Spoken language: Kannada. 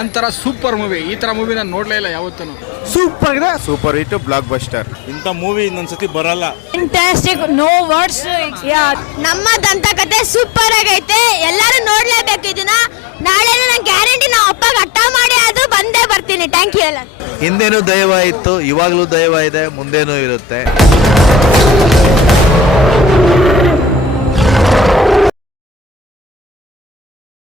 Kantara super movie. ಈ ತರ ಮೂವಿ ನಾನು ನೋಡ್ಲೇ ಇಲ್ಲ ಯಾವತ್ತೂ. Super hit, block buster. ಇಂಥ ಮೂವಿ ಇನ್ನೊಂದ್ಸತಿ ಬರಲ್ಲ. Fantastic, no words. ನಮ್ಮ ದಂತಕಥೆ ಸೂಪರ್ ಆಗೈತೆ, ಎಲ್ಲರೂ ನೋಡ್ಲೇಬೇಕು ಇದನ್ನ. ನಾಳೆ ನಾನು ಗ್ಯಾರಂಟಿ ನಾವು ಅಪ್ಪಗೆ ಹಠ ಮಾಡಿ ಅದು ಬಂದೇ ಬರ್ತೀನಿ. ಥ್ಯಾಂಕ್ ಯು ಎಲ್ಲ. ಹಿಂದೇನು ದೈವ ಇತ್ತು, ಇವಾಗಲೂ ದೈವ ಇದೆ, ಮುಂದೇನೂ ಇರುತ್ತೆ.